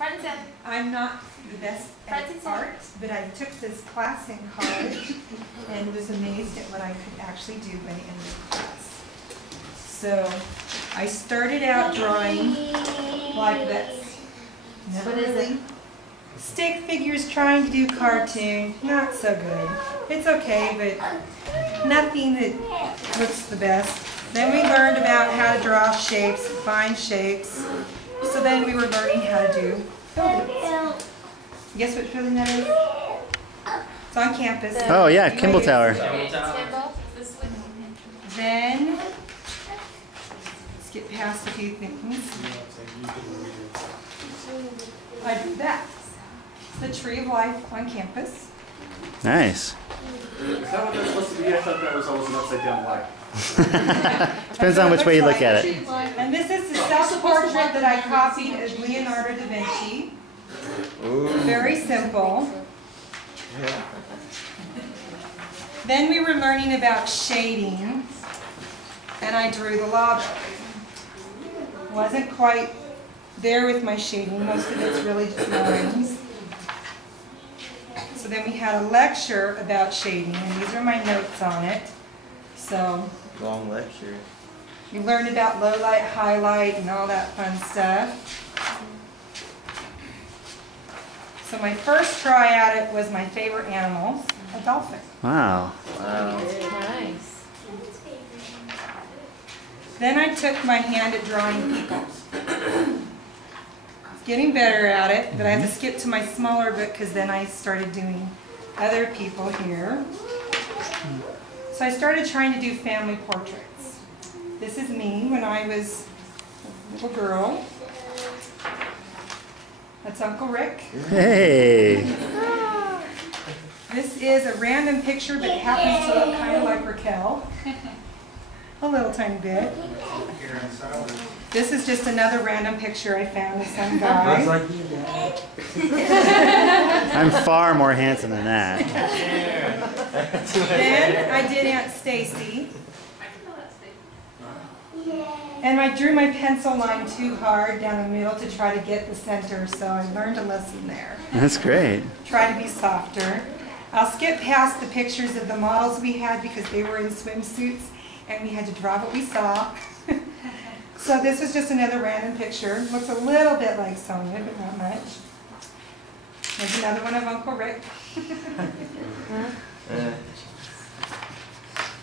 I'm not the best at art, but I took this class in college and was amazed at what I could actually do by the end of the class. So I started out drawing like this. What is it? Stick figures trying to do cartoon. Not so good. It's okay, but nothing that looks the best. Then we learned about how to draw shapes, fine shapes. So then we were learning how to do buildings. Guess what building that is? It's on campus. Oh yeah, Kimball Tower. Then, let's get past a few things. I do that. It's the Tree of Life on campus. Nice. Is that what that's supposed to be? I thought that was always an upside down life. Depends on which way you look at it. And this is the self-portrait that I copied of Leonardo da Vinci. Ooh. Very simple. Yeah. Then we were learning about shading, and I drew the law building. Wasn't quite there with my shading. Most of it's really just lines. So then we had a lecture about shading, and these are my notes on it. So Long lecture. you learned about low light, highlight, and all that fun stuff. So my first try at it was my favorite animals, a dolphin. Wow. Wow. Nice. Then I took my hand at drawing people. Getting better at it, but I had to skip to my smaller book because then I started doing other people here. So I started trying to do family portraits. This is me when I was a little girl. That's Uncle Rick. Hey. This is a random picture, but it happens to look kind of like Raquel. A little tiny bit. This is just another random picture I found of some guy. I'm far more handsome than that. Then I did Aunt Stacy. And I drew my pencil line too hard down the middle to try to get the center, so I learned a lesson there. That's great. Try to be softer. I'll skip past the pictures of the models we had because they were in swimsuits and we had to draw what we saw. So this was just another random picture. Looks a little bit like Sonia, but not much. There's another one of Uncle Rick.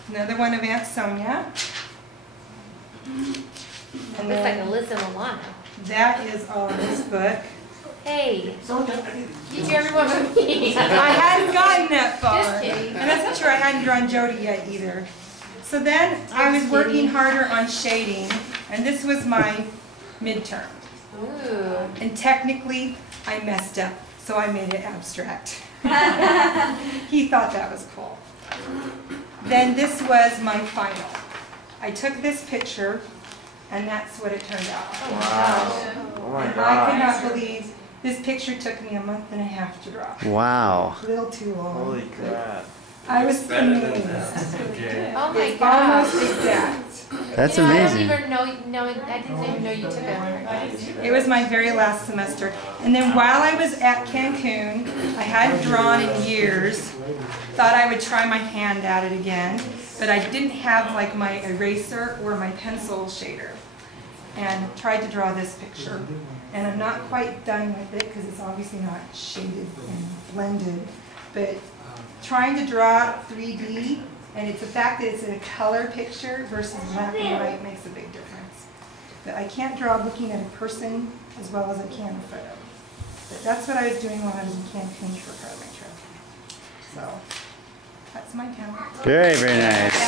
Another one of Aunt Sonia. And Looks like then Alyssa Milano. that is all in this book. Hey, you drew everyone but me. I hadn't gotten that far. Just kidding. And that's not true, I hadn't drawn Jody yet either. So then I was working harder on shading, and this was my midterm. Ooh. And technically, I messed up, so I made it abstract. He thought that was cool. Then this was my final. I took this picture, and that's what it turned out. Wow. Oh my And I could God. not believe this picture took me a month and a half to draw. Wow. A little too long. Holy crap. I was amazed. Oh my It's gosh. almost exact. That's I amazing. don't even know, I didn't even know you took it. It was my very last semester. And then while I was at Cancun, I hadn't drawn in years. Thought I would try my hand at it again. But I didn't have like my eraser or my pencil shader. And tried to draw this picture. And I'm not quite done with it because it's obviously not shaded and blended. But trying to draw 3D, and it's the fact that it's in a color picture versus black and white makes a big difference. But I can't draw looking at a person as well as I can a photo. But that's what I was doing when I was in Cancun for part of my trip. So that's my talent. Very, very nice.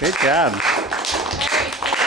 Good job. Very cool.